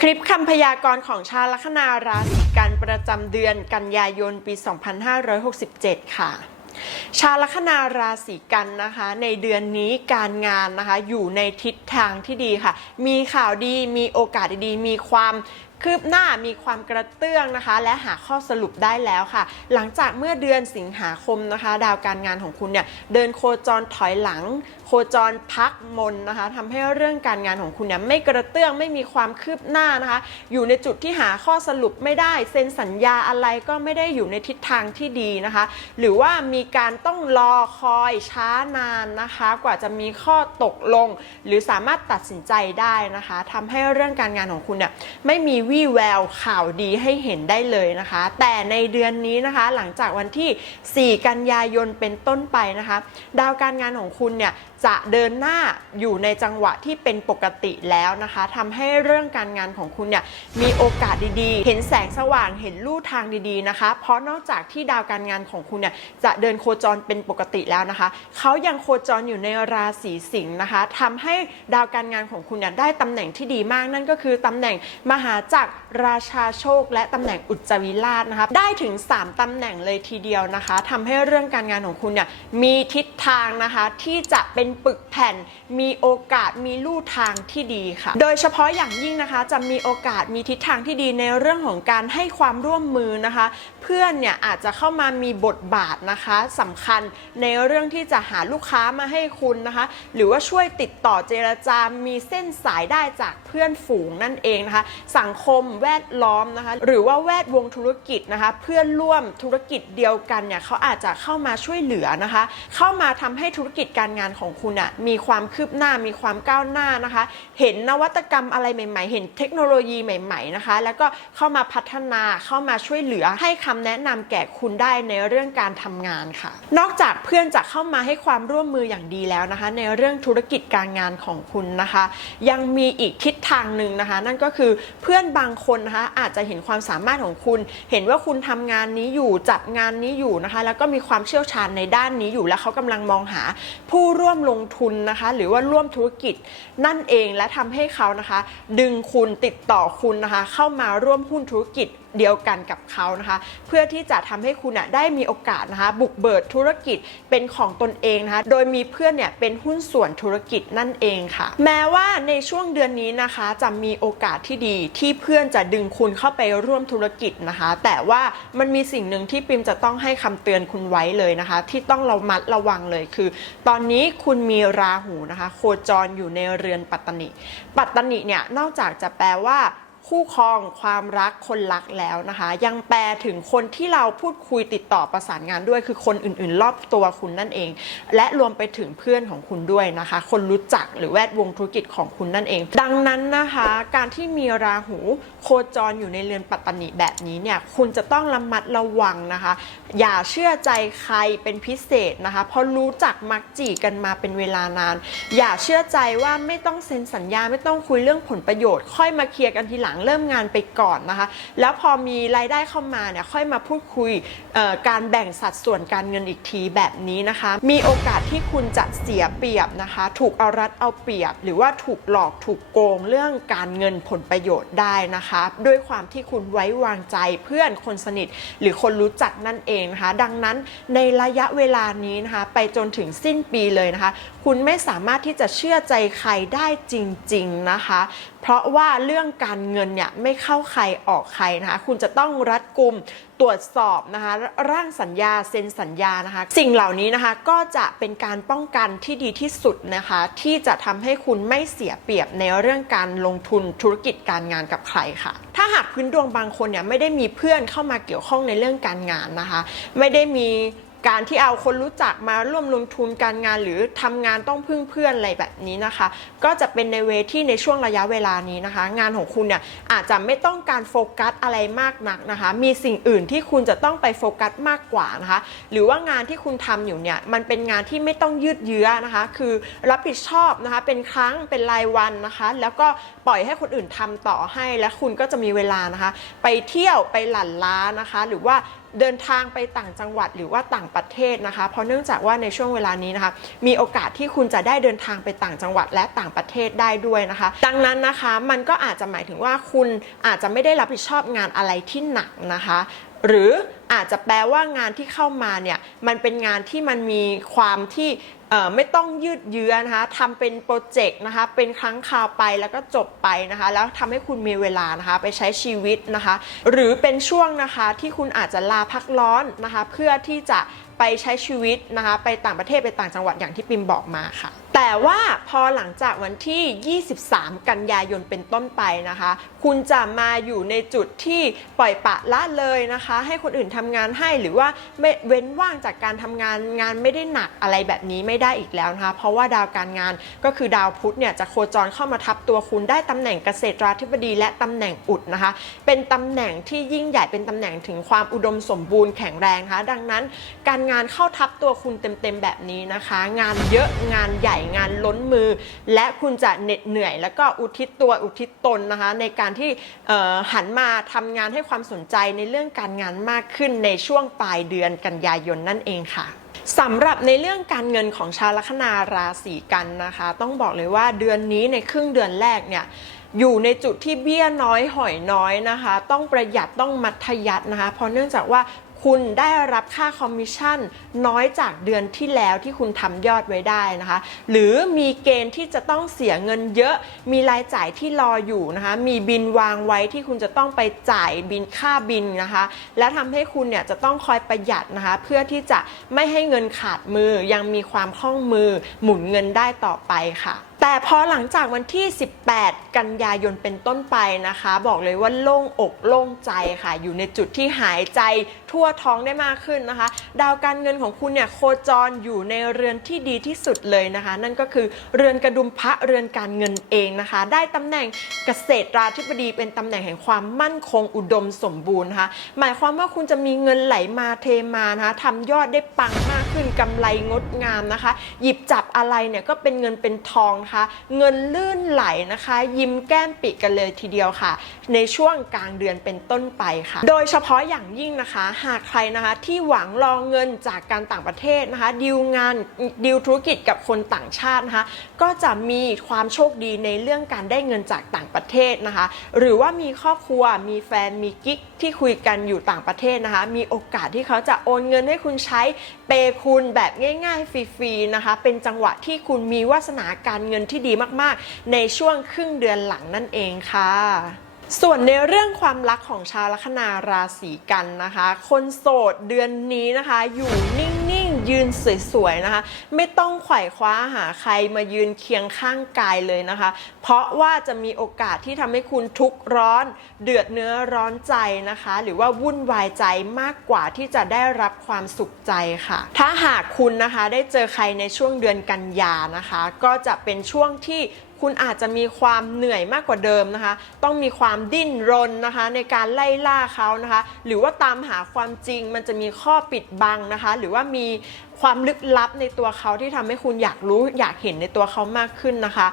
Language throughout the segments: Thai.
คลิปคำพยากรณ์ของชาวลัคนาราศีกันประจำเดือนกันยายนปี 2567 ค่ะ ชาวลัคนาราศีกันนะคะ ในเดือนนี้การงานนะคะ อยู่ในทิศทางที่ดีค่ะ มีข่าวดีมีโอกาสดีมีความคืบหน้ามีความกระเตื้องนะคะ และหาข้อสรุปได้แล้วค่ะ หลังจากเมื่อเดือนสิงหาคมนะคะ ดาวการงานของคุณเนี่ยเดินโคจรถอยหลังโคจรพักมนนะคะทำให้เรื่องการงานของคุณเนี่ยไม่กระเตื้องไม่มีความคืบหน้านะคะ อยู่ในจุดที่หาข้อสรุปไม่ได้ เซ็นสัญญาอะไรก็ไม่ได้อยู่ในทิศทางที่ดีนะคะ หรือว่ามีการต้องรอคอยช้านานนะคะ กว่าจะมีข้อตกลง หรือสามารถตัดสินใจได้นะคะทำให้เรื่องการงานของคุณเนี่ยไม่มีวี่แววข่าวดีให้เห็นได้เลยนะคะ แต่ในเดือนนี้นะคะหลังจากวันที่ 4 กันยายนเป็นต้นไปนะคะ ดาวการงานของคุณเนี่ยจะเดินหน้าอยู่ในจังหวะที่เป็นปกติแล้วนะคะทำให้เรื่องการงานของคุณเนี่ยมีโอกาสดีๆ เห็นแสงสว่างเห็นลู่ทางดีๆนะคะ เพราะนอกจากที่ดาวการงานของคุณเนี่ยจะเดินโคจรเป็นปกติแล้วนะคะเขายังโคจรอยู่ในราศีสิงห์นะคะทำให้ดาวการงานของคุณเนี่ยได้ตำแหน่งที่ดีมากนั่นก็คือตำแหน่งมหาจักรราชาโชค และตำแหน่งอุจจวิราชนะคะได้ถึง 3ตำแหน่งเลยทีเดียวนะคะทำให้เรื่องการงานของคุณเนี่ยมีทิศทางนะคะที่จะเป็นปึกแผ่น มีโอกาสมีลู่ทางที่ดีค่ะ โดยเฉพาะอย่างยิ่งนะคะจะมีโอกาสมีทิศทางที่ดีในเรื่องของการให้ความร่วมมือนะคะ เพื่อนเนี่ยอาจจะเข้ามามีบทบาทนะคะสำคัญในเรื่องที่จะหาลูกค้ามาให้คุณนะคะ หรือว่าช่วยติดต่อเจรจา มีเส้นสายได้จากเพื่อนฝูงนั่นเองนะคะ สังคมแวดล้อมนะคะ หรือว่าแวดวงธุรกิจนะคะ เพื่อนร่วมธุรกิจเดียวกันเนี่ยเขาอาจจะเข้ามาช่วยเหลือนะคะ เข้ามาทำให้ธุรกิจการงานของคุณอะมีความคืบหน้ามีความก้าวหน้านะคะ เห็นนวัตกรรมอะไรใหม่ ๆ เห็นเทคโนโลยีใหม่ ๆนะคะ แล้วก็เข้ามาพัฒนาเข้ามาช่วยเหลือให้คำแนะนำแก่คุณได้ในเรื่องการทำงานค่ะ นอกจากเพื่อนจะเข้ามาให้ความร่วมมืออย่างดีแล้วนะคะ ในเรื่องธุรกิจการงานของคุณนะคะ ยังมีอีกทิศทางหนึ่งนะคะ นั่นก็คือเพื่อนบางคนนะคะอาจจะเห็นความสามารถของคุณ เห็นว่าคุณทำงานนี้อยู่จับงานนี้อยู่นะคะ แล้วก็มีความเชี่ยวชาญในด้านนี้อยู่แล้วเขากำลังมองหาผู้ร่วมลงทุนนะคะ หรือว่าร่วมธุรกิจนั่นเองและทำให้เขานะคะ ดึงคุณติดต่อคุณนะคะ เข้ามาร่วมหุ้นธุรกิจเดียวกันกับเขานะคะ เพื่อที่จะทำให้คุณน่ะได้มีโอกาสนะคะ บุกเบิดธุรกิจเป็นของตนเองนะคะ โดยมีเพื่อนเนี่ยเป็นหุ้นส่วนธุรกิจนั่นเองค่ะ แม้ว่าในช่วงเดือนนี้นะคะ จะมีโอกาสที่ดีที่เพื่อนจะดึงคุณเข้าไปร่วมธุรกิจนะคะ แต่ว่ามันมีสิ่งหนึ่งที่ปิมจะต้องให้คำเตือนคุณไว้เลยนะคะ ที่ต้องระมัดระวังเลยคือ ตอนนี้คุณณมีราหูนะคะ โคจรอยู่ในเรือนปัตตนิ ปัตตนิเนี่ยนอกจากจะแปลว่า คู่ครองความรักคนรักแล้วนะคะ ยังแปลถึงคนที่เราพูดคุยติดต่อประสานงานด้วย คือคนอื่นๆ รอบตัวคุณนั่นเอง และรวมไปถึงเพื่อนของคุณด้วยนะคะ คนรู้จักหรือแวดวงธุรกิจของคุณนั่นเอง ดังนั้นนะคะ การที่มีราหูโคจรอยู่ในเรือนปัตตนิแบบนี้เนี่ยคุณจะต้องระมัดระวังนะคะ อย่าเชื่อใจใครเป็นพิเศษนะคะ เพราะรู้จักมักจีกันมาเป็นเวลานาน อย่าเชื่อใจว่าไม่ต้องเซ็นสัญญาไม่ต้องคุยเรื่องผลประโยชน์ ค่อยมาเคลียร์กันทีหลังเริ่มงานไปก่อนนะคะ แล้วพอมีรายได้เข้ามาเนี่ยค่อยมาพูดคุยการแบ่งสัดส่วนการเงินอีกทีแบบนี้นะคะ มีโอกาสที่คุณจะเสียเปรียบนะคะ ถูกเอารัดเอาเปรียบ หรือว่าถูกหลอกถูกโกงเรื่องการเงินผลประโยชน์ได้นะคะ ด้วยความที่คุณไว้วางใจเพื่อนคนสนิท หรือคนรู้จักนั่นเองนะคะ ดังนั้นในระยะเวลานี้นะคะ ไปจนถึงสิ้นปีเลยนะคะ คุณไม่สามารถที่จะเชื่อใจใครได้จริง ๆนะคะ เพราะว่าเรื่องการเงินเนี่ยไม่เข้าใครออกใครนะคะคุณจะต้องรัดกุมตรวจสอบนะคะร่างสัญญาเซ็นสัญญานะคะ สิ่งเหล่านี้นะคะก็จะเป็นการป้องกันที่ดีที่สุดนะคะ ที่จะทำให้คุณไม่เสียเปรียบในเรื่องการลงทุนธุรกิจการงานกับใครค่ะ ถ้าหากพื้นดวงบางคนเนี่ยไม่ได้มีเพื่อนเข้ามาเกี่ยวข้องในเรื่องการงานนะคะ ไม่ได้มี การที่เอาคนรู้จักมาร่วมลงทุนการงานหรือทำงานต้องพึ่งเพื่อนอะไรแบบนี้นะคะ ก็จะเป็นในเวที่ในช่วงระยะเวลานี้นะคะ งานของคุณเนี่ยอาจจะไม่ต้องการโฟกัสอะไรมากนักนะคะ มีสิ่งอื่นที่คุณจะต้องไปโฟกัสมากกว่านะคะ หรือว่างานที่คุณทำอยู่เนี่ยมันเป็นงานที่ไม่ต้องยืดเยื้อนะคะ คือรับผิดชอบนะคะ เป็นครั้งเป็นรายวันนะคะ แล้วก็ปล่อยให้คนอื่นทำต่อให้และคุณก็จะมีเวลานะคะ ไปเที่ยวไปหลั่นล้านะคะ หรือว่า เดินทางไปต่างจังหวัดหรือว่าต่างประเทศนะคะ เพราะเนื่องจากว่าในช่วงเวลานี้นะคะ มีโอกาสที่คุณจะได้เดินทางไปต่างจังหวัดและต่างประเทศได้ด้วยนะคะ ดังนั้นนะคะมันก็อาจจะหมายถึงว่าคุณอาจจะไม่ได้รับผิดชอบงานอะไรที่หนักนะคะ หรืออาจจะแปลว่างานที่เข้ามาเนี่ยมันเป็นงานที่มันมีความที่ ไม่ต้องยืดเยื้อนะคะทำเป็นโปรเจกต์นะคะ เป็นครั้งคราวไปแล้วก็จบไปนะคะ แล้วทำให้คุณมีเวลานะคะ ไปใช้ชีวิตนะคะ หรือเป็นช่วงนะคะที่คุณอาจจะลาพักร้อนนะคะ เพื่อที่จะ ไปใช้ชีวิตนะคะ ไปต่างประเทศไปต่างจังหวัดอย่างที่ปิมบอกมาค่ะ แต่ว่าพอหลังจากวันที่ 23 กันยายนเป็นต้นไปนะคะ คุณจะมาอยู่ในจุดที่ปล่อยปะละเลยนะคะ ให้คนอื่นทำงานให้หรือว่าเว้นว่างจากการทำงานงานไม่ได้หนักอะไรแบบนี้ไม่ได้อีกแล้วนะคะ เพราะว่าดาวการงานก็คือดาวพุธเนี่ยจะโคจรเข้ามาทับตัวคุณได้ตำแหน่งเกษตราธิบดี และตำแหน่งอุดนะคะ เป็นตำแหน่งที่ยิ่งใหญ่เป็นตำแหน่งถึงความอุดมสมบูรณ์แข็งแรงนะคะดังนั้นการงานเข้าทับตัวคุณเต็มๆแบบนี้นะคะ งานเยอะงานใหญ่งานล้นมือ และคุณจะเหน็ดเหนื่อย แล้วก็อุทิศตัวอุทิศตนนะคะ ในการที่หันมาทำงานให้ความสนใจในเรื่องการงานมากขึ้นในช่วงปลายเดือนกันยายนนั่นเองค่ะสำหรับในเรื่องการเงินของชาวลัคนาราศีกันนะคะ ต้องบอกเลยว่าเดือนนี้ในครึ่งเดือนแรกเนี่ยอยู่ในจุดที่เบี้ยน้อยหอยน้อยนะคะ ต้องประหยัดต้องมัธยัตินะคะ เพราะเนื่องจากว่า คุณได้รับค่าคอมมิชชั่นน้อยจากเดือนที่แล้วที่คุณทำยอดไว้ได้นะคะ หรือมีเกณฑ์ที่จะต้องเสียเงินเยอะ มีรายจ่ายที่รออยู่นะคะ มีบินวางไว้ที่คุณจะต้องไปจ่ายบินค่าบินนะคะ และทำให้คุณเนี่ยจะต้องคอยประหยัดนะคะ เพื่อที่จะไม่ให้เงินขาดมือยังมีความคล่องมือหมุนเงินได้ต่อไปค่ะ แต่พอหลังจากวันที่ 18 กันยายนเป็นต้นไปนะคะ บอกเลยว่าโล่งอกโล่งใจค่ะ อยู่ในจุดที่หายใจทั่วท้องได้มากขึ้นนะคะ ดาวการเงินของคุณเนี่ยโคจรอยู่ในเรือนที่ดีที่สุดเลยนะคะ นั่นก็คือเรือนกระดุมพระเรือนการเงินเองนะคะ ได้ตำแหน่งเกษตรราธิบดีเป็นตำแหน่งแห่งความมั่นคงอุดมสมบูรณ์นะคะหมายความว่าคุณจะมีเงินไหลมาเทมานะคะทำยอดได้ปังมากขึ้นกำไรงดงามนะคะ หยิบจับอะไรเนี่ยก็เป็นเงินเป็นทองนะคะเงินลื่นไหลนะคะ ยิ้มแก้มปิกันเลยทีเดียวค่ะ ในช่วงกลางเดือนเป็นต้นไปค่ะ โดยเฉพาะอย่างยิ่งนะคะ หากใครนะคะที่หวังรองเงินจากการต่างประเทศนะคะดีลงานดีลธุรกิจกับคนต่างชาตินะคะ ก็จะมีความโชคดีในเรื่องการได้เงินจากต่างประเทศนะคะ หรือว่ามีครอบครัวมีแฟนมีกิ๊กที่คุยกันอยู่ต่างประเทศนะคะ มีโอกาสที่เขาจะโอนเงินให้คุณใช้เปย์คุณแบบง่ายๆฟรีๆนะคะ เป็นจังหวะที่คุณมีวาสนาการเงินที่ดีมากๆ ในช่วงครึ่งเดือนหลังนั่นเองค่ะส่วนในเรื่องความรักของชาวลัคนาราศีกันนะคะ คนโสดเดือนนี้นะคะ อยู่นิ่งๆ ยืนสวยๆนะคะ ไม่ต้องไขว่คว้าหาใครมายืนเคียงข้างกายเลยนะคะ เพราะว่าจะมีโอกาสที่ทำให้คุณทุกข์ร้อน เดือดเนื้อร้อนใจนะคะ หรือว่าวุ่นวายใจมากกว่าที่จะได้รับความสุขใจค่ะ ถ้าหากคุณนะคะได้เจอใครในช่วงเดือนกันยานะคะ ก็จะเป็นช่วงที่คุณอาจจะมีความเหนื่อยมากกว่าเดิมนะคะ ต้องมีความดิ้นรนนะคะ ในการไล่ล่าเขานะคะ หรือว่าตามหาความจริงมันจะมีข้อปิดบังนะคะ หรือว่ามีความลึกลับในตัวเขาที่ทำให้คุณอยากรู้อยากเห็นในตัวเขามากขึ้นนะคะ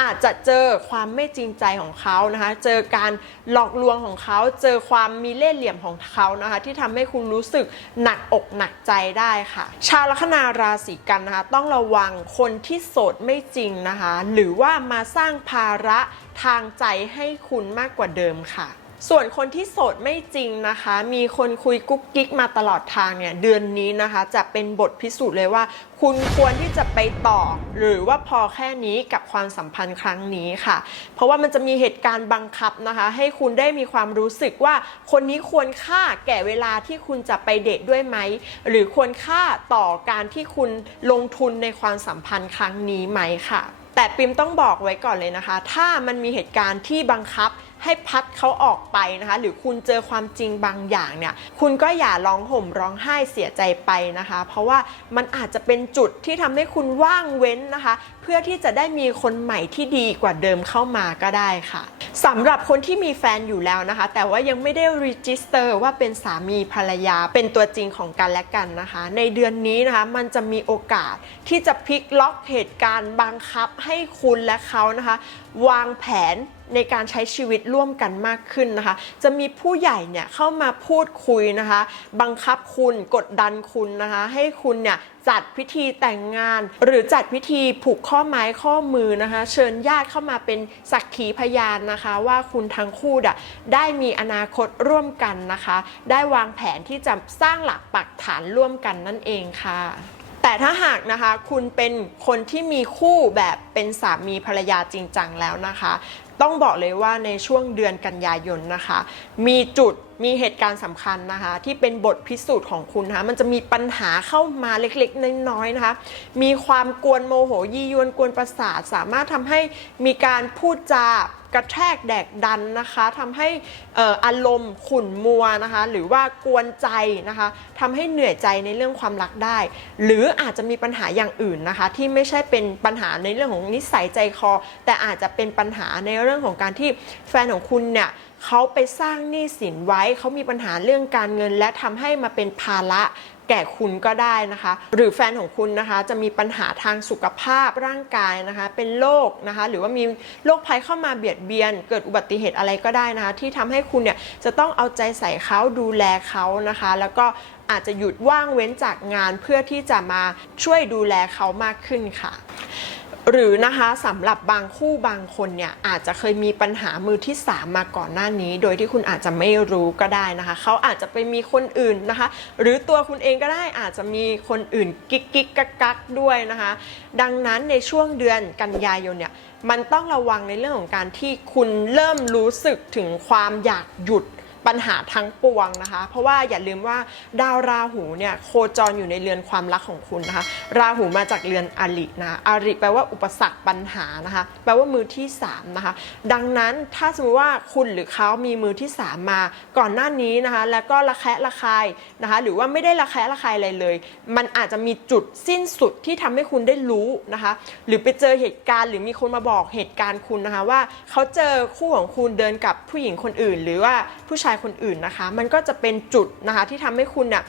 อาจจะเจอความไม่จริงใจของเขานะคะ เจอการหลอกลวงของเขา เจอความมีเล่ห์เหลี่ยมของเขานะคะ ที่ทำให้คุณรู้สึกหนักอกหนักใจได้ค่ะ ชาวลัคนาราศีกันนะคะ ต้องระวังคนที่โสดไม่จริงนะคะ หรือว่ามาสร้างภาระทางใจให้คุณมากกว่าเดิมค่ะ ส่วนคนที่โสดไม่จริงนะคะ มีคนคุยกุ๊กกิ๊กมาตลอดทางเนี่ยเดือนนี้นะคะ จะเป็นบทพิสูจน์เลยว่า คุณควรที่จะไปต่อ หรือว่าพอแค่นี้กับความสัมพันธ์ครั้งนี้ค่ะ เพราะว่ามันจะมีเหตุการณ์บังคับนะคะ ให้คุณได้มีความรู้สึกว่า คนนี้ควรค่าแก่เวลาที่คุณจะไปเดทด้วยไหมหรือควรค่าต่อการที่คุณลงทุนในความสัมพันธ์ครั้งนี้ไหมค่ะ แต่ปิมต้องบอกไว้ก่อนเลยนะคะ ถ้ามันมีเหตุการณ์ที่บังคับ ให้พัดเขาออกไปนะคะ หรือคุณเจอความจริงบางอย่างเนี่ย คุณก็อย่าร้องห่มร้องไห้เสียใจไปนะคะ เพราะว่ามันอาจจะเป็นจุดที่ทำให้คุณว่างเว้นนะคะ เพื่อที่จะได้มีคนใหม่ที่ดีกว่าเดิมเข้ามาก็ได้ค่ะสำหรับคนที่มีแฟนอยู่แล้วนะคะ แต่ว่ายังไม่ได้รีจิสเตอร์ว่าเป็นสามีภรรยา เป็นตัวจริงของกันและกันนะคะ ในเดือนนี้นะคะมันจะมีโอกาสที่จะพลิกล็อกเหตุการณ์บังคับให้คุณและเขานะคะ วางแผน ในการใช้ชีวิตร่วมกันมากขึ้นนะคะ จะมีผู้ใหญ่เนี่ยเข้ามาพูดคุยนะคะ บังคับคุณกดดันคุณนะคะ ให้คุณเนี่ยจัดพิธีแต่งงาน หรือจัดพิธีผูกข้อไม้ข้อมือนะคะ เชิญญาติเข้ามาเป็นสักขีพยานนะคะ ว่าคุณทั้งคู่น่ะได้มีอนาคตร่วมกันนะคะ ได้วางแผนที่จะสร้างหลักปักฐานร่วมกันนั่นเองค่ะแต่ถ้าหากนะคะคุณเป็นคนที่มีคู่แบบเป็นสามีภรรยาจริงจังแล้วนะคะ ต้องบอกเลยว่าในช่วงเดือนกันยายนนะคะ มีจุดมีเหตุการณ์สำคัญนะคะ ที่เป็นบทพิสูจน์ของคุณนะคะมันจะมีปัญหาเข้ามาเล็กๆ น้อยๆนะคะ มีความกวนโมโหยียวนกวนประสาท สามารถทำให้มีการพูดจา กระแทกแดกดันนะคะทำให้อารมณ์ขุ่นมัวนะคะ หรือว่ากวนใจนะคะทำให้เหนื่อยใจในเรื่องความรักได้ หรืออาจจะมีปัญหาอย่างอื่นนะคะ ที่ไม่ใช่เป็นปัญหาในเรื่องของนิสัยใจคอ แต่อาจจะเป็นปัญหาในเรื่องของการที่แฟนของคุณเนี่ยเขาไปสร้างหนี้สินไว้ เขามีปัญหาเรื่องการเงิน และทำให้มาเป็นภาระ แก่คุณก็ได้นะคะ หรือแฟนของคุณนะคะจะมีปัญหาทางสุขภาพร่างกายนะคะ เป็นโรคนะคะ หรือว่ามีโรคภัยเข้ามาเบียดเบียน เกิดอุบัติเหตุอะไรก็ได้นะคะ ที่ทำให้คุณเนี่ยจะต้องเอาใจใส่เขาดูแลเขานะคะ แล้วก็อาจจะหยุดว่างเว้นจากงานเพื่อที่จะมาช่วยดูแลเขามากขึ้นค่ะ หรือนะคะสำหรับบางคู่บางคนเนี่ยอาจจะเคยมีปัญหามือที่ 3 มาก่อนหน้านี้ โดยที่คุณอาจจะไม่รู้ก็ได้นะคะ เขาอาจจะไปมีคนอื่นนะคะ หรือตัวคุณเองก็ได้อาจจะมีคนอื่นกิ๊กกิ๊กกักกักด้วยนะคะ ดังนั้นในช่วงเดือนกันยายนเนี่ยมันต้องระวังในเรื่องของการที่คุณเริ่มรู้สึกถึงความอยากหยุด ปัญหาทั้งปวงนะคะ เพราะว่าอย่าลืมว่าดาวราหูเนี่ยโคจรอยู่ในเรือนความรักของคุณนะคะ ราหูมาจากเรือนอรินะอริแปลว่าอุปสรรคปัญหานะคะ แปลว่ามือที่สามนะคะ ดังนั้นถ้าสมมติว่าคุณหรือเขามีมือที่สามมาก่อนหน้านี้นะคะ แล้วก็ระแคะระคายนะคะ หรือว่าไม่ได้ระแคะระคายอะไรเลย มันอาจจะมีจุดสิ้นสุดที่ทำให้คุณได้รู้นะคะ หรือไปเจอเหตุการณ์ หรือมีคนมาบอกเหตุการณ์คุณนะคะ ว่าเขาเจอคู่ของคุณเดินกับผู้หญิงคนอื่น หรือว่าผู้ชายคนอื่นนะคะ มันก็จะเป็นจุดนะคะที่ทำให้คุณเนี่ย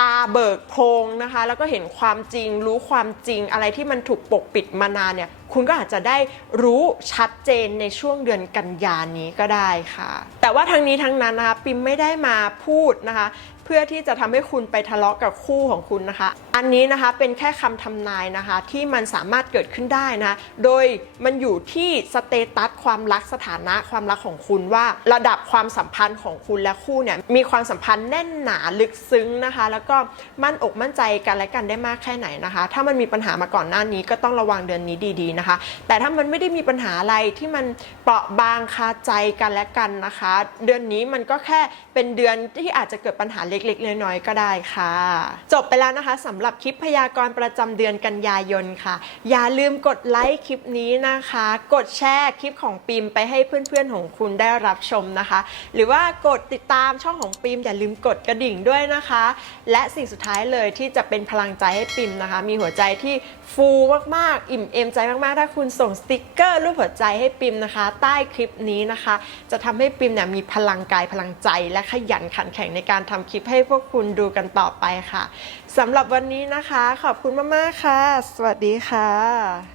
ตาเบิกโพงนะคะ แล้วก็เห็นความจริง รู้ความจริงอะไรที่มันถูกปกปิดมานานเนี่ย คุณก็อาจจะได้รู้ชัดเจนในช่วงเดือนกันยานี้ก็ได้ค่ะ แต่ว่าทั้งนี้ทั้งนั้นนะคะ ปิมไม่ได้มาพูดนะคะ พื่อที่จะทำให้คุณไปทะเลาะกับคู่ของคุณนะคะ อันนี้นะคะเป็นแค่คำทำนายนะคะที่มันสามารถเกิดขึ้นได้นะะโดยมันอยู่ที่สเตตัสความรักสถานะความรักของคุณว่า ระดับความสัมพันธ์ของคุณและคู่เนี่ยมีความสัมพันธ์แน่นหนาลึกซึ้งนะคะ แล้วก็มั่นอกมั่นใจกันและกันได้มากแค่ไหนนะคะ ถ้ามันมีปัญหามาก่อนหน้านี้ก็ต้องระวังเดือนนี้ดีๆนะคะ แต่ถ้ามันไม่ได้มีปัญหาอะไรที่มันเปราะบางคาใจกันและกันนะคะ เดือนนี้มันก็แค่เป็นเดือนที่อาจจะเกิดปัญหาเล็กล็กๆ น้อยๆ ก็ได้ค่ะ จบไปแล้วนะคะสำหรับคลิปพยากรณ์ประจำเดือนกันยายนค่ะ อย่าลืมกดไลค์คลิปนี้นะคะ กดแชร์คลิปของปิมไปให้เพื่อนๆของคุณได้รับชมนะคะ หรือว่ากดติดตามช่องของปิมอย่าลืมกดกระดิ่งด้วยนะคะ และสิ่งสุดท้ายเลยที่จะเป็นพลังใจให้ปิมนะคะ มีหัวใจที่ฟูมากๆ อิ่มเอมใจมากๆ ถ้าคุณส่งสติกเกอร์รูปหัวใจให้ปิมนะคะ ใต้คลิปนี้นะคะ จะทำให้ปิมเนี่ยมีพลังกายพลังใจและขยันขันแข็งในการทำคลิปให้พวกคุณดูกันต่อไปค่ะสำหรับวันนี้นะคะ ขอบคุณมาก ๆ ค่ะ สวัสดีค่ะ